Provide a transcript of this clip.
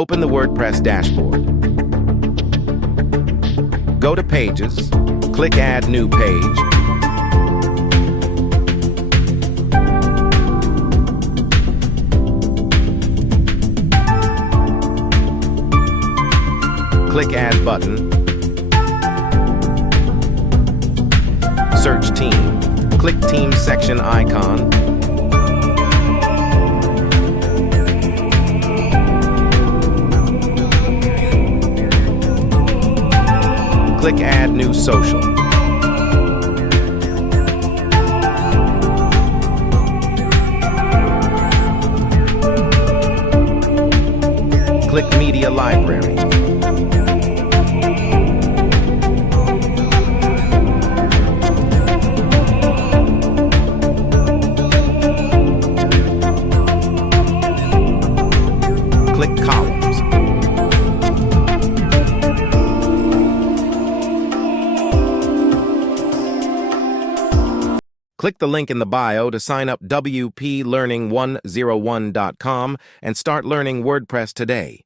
Open the WordPress dashboard. Go to Pages, click Add New Page. Click Add Button. Search Team. Click Team section icon. Click Add New Social. Click Media Library. Click Columns. Click the link in the bio to sign up wplearning101.com and start learning WordPress today.